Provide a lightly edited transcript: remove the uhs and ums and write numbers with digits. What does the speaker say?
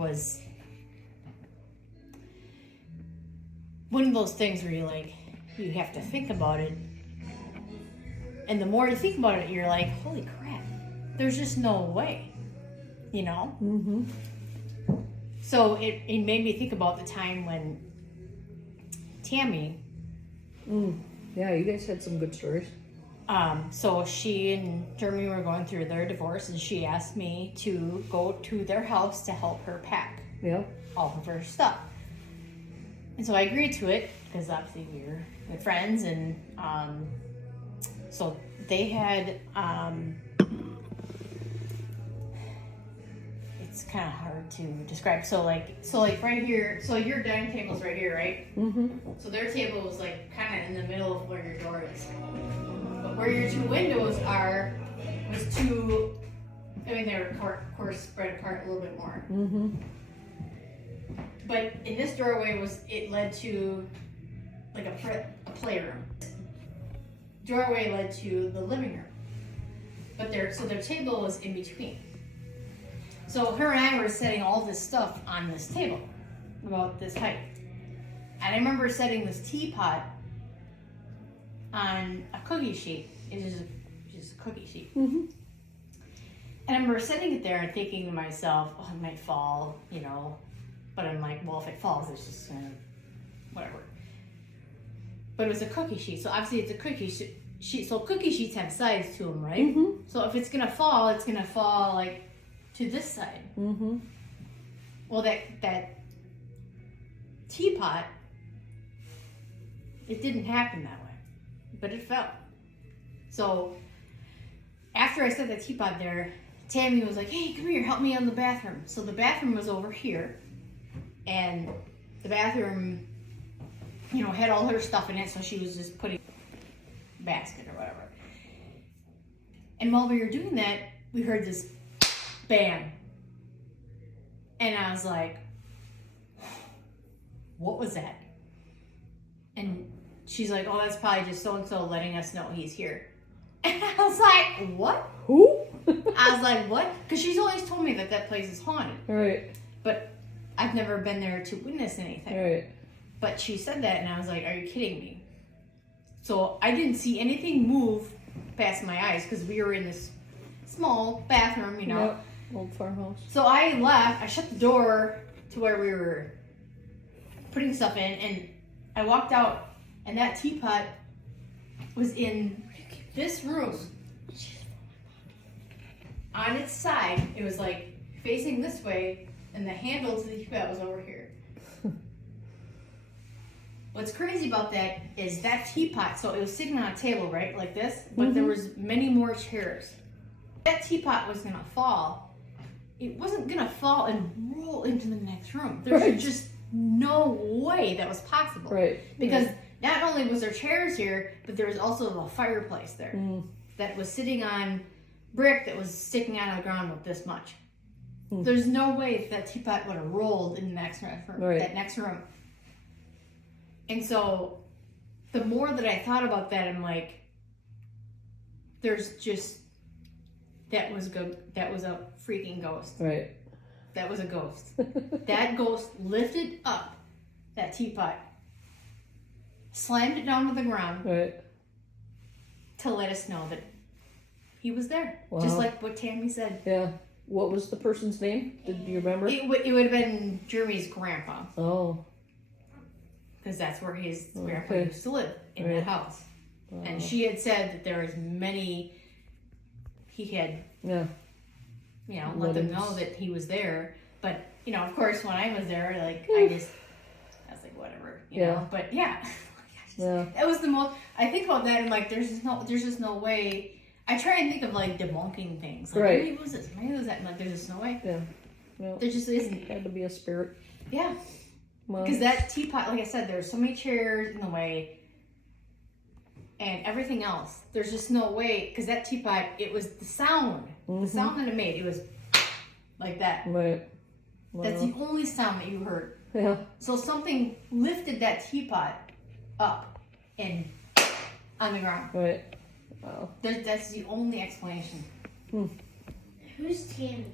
was one of those things where you have to think about it. And the more you think about it, you're like, holy crap, there's just no way, you know? Mm-hmm. So it made me think about the time when Tammy, Yeah, you guys had some good stories. so she and Jeremy were going through their divorce, and she asked me to go to their house to help her pack Yeah. all of her stuff. And so I agreed to it because obviously we were good friends, and so they had it's kind of hard to describe. So like right here, so your dining table's right here, right? Mm-hmm. So their table was like kind of in the middle of where your door is. But where your two windows are was two, I mean, they were of course spread apart a little bit more. Mm-hmm. But in this doorway it led to like a playroom. Doorway led to the living room. But their table was in between. So her and I were setting all this stuff on this table, about this height. And I remember setting this teapot on a cookie sheet. It is just a cookie sheet. Mm-hmm. And I remember setting it there and thinking to myself, oh, it might fall, you know. But I'm like, well, if it falls, it's just gonna, whatever. But it was a cookie sheet, so obviously it's a cookie sheet. So cookie sheets have sides to them, right? Mm-hmm. So if it's gonna fall like to this side. Mm-hmm. Well, that teapot, it didn't happen that way, but it fell. So after I set the teapot there, Tammy was like, hey, come here, help me on the bathroom. So the bathroom was over here, and the bathroom, you know, had all her stuff in it, so she was just putting basket or whatever. And while we were doing that, we heard this bam. And I was like, what was that? And she's like, oh, that's probably just so-and-so letting us know he's here. And I was like, what? Who? I was like, what? Because she's always told me that place is haunted. Right. But I've never been there to witness anything. Right. But she said that, and I was like, are you kidding me? So I didn't see anything move past my eyes because we were in this small bathroom, you know. Yep. Old farmhouse. So I left. I shut the door to where we were putting stuff in, and I walked out, and that teapot was in this room. On its side, it was like facing this way, and the handle to the teapot was over here. What's crazy about that is that teapot, so it was sitting on a table, right, like this, but there was many more chairs. That teapot was gonna fall. It wasn't gonna fall and roll into the next room. There's just no way that was possible. Right. Because not only was there chairs here, but there was also a fireplace there that was sitting on brick that was sticking out of the ground with this much. There's no way that teapot would have rolled in the next room, that next room. And so the more that I thought about that, I'm like, there's just, that was a freaking ghost. Right. That was a ghost. That ghost lifted up that teapot, slammed it down to the ground Right. to let us know that he was there. Wow. Just like what Tammy said. Yeah. What was the person's name? Do you remember? It would have been Jeremy's grandpa. Oh. Because that's where his grandpa Okay. used to live, in Right. that house. And she had said that there was many, he had, Yeah. you know, let them know that he was there. But, you know, of course, when I was there, like, I was like, whatever, you know. But, yeah. Yeah. That was the most, I think about that and, like, there's just no way. I try and think of, like, debunking things. Like, Right. maybe it was this, maybe it was that, and, like, there's just no way. Yeah. Well, There just isn't. had to be a spirit. Yeah. Well, Because that teapot, like I said, there's so many chairs in the way and everything else. There's just no way, because that teapot, it was the sound that it made, it was like that. Right. Well, That's the only sound that you heard. Yeah. So something lifted that teapot up and on the ground. Right. Wow. That's the only explanation. Who's Tammy?